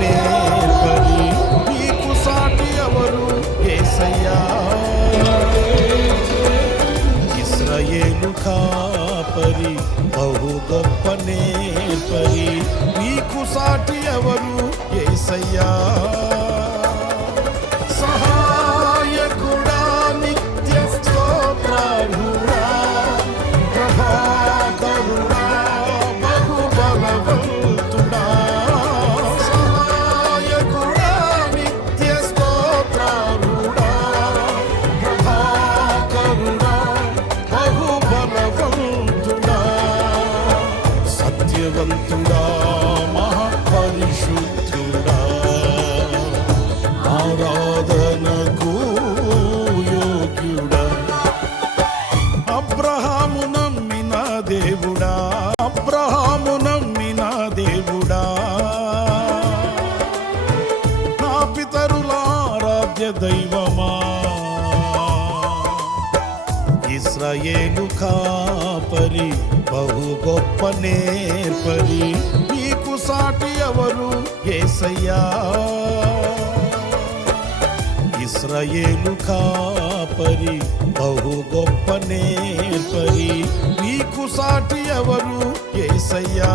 నేర్పరి నీకు సాటి ఎవరు యేసయ్యా. ఇశ్రాయేలు కాపరి బహు గొప్ప నేర్పరి నీకు సాటి ఎవరు యేసయ్యా. సహాయకుడా నిత్య స్తోత్రార్హుడా ప్రభాకరుడా బహు బలవంతుడా. సహాయకుడా నిత్య స్తోత్రార్హుడా ప్రభాకరుడా బహు బలవంతుడా. సత్యవంతుడా మహాపరిశుద్ధుడా ఆరాధనకు యోగ్యుడా. అబ్రహాము నమ్మిన దేవుడా అబ్రహాము నమ్మిన దేవుడా నా పితరుల ఆరాధ్య దైవమా. ఇశ్రాయేలు కాపరి బహు గొప్ప నేర్పరి నీకు సాటి ఎవరు యేసయ్యా. ఇశ్రాయేలు కాపరి బహు గొప్ప నేర్పరి నీకు సాటి ఎవరు యేసయ్యా.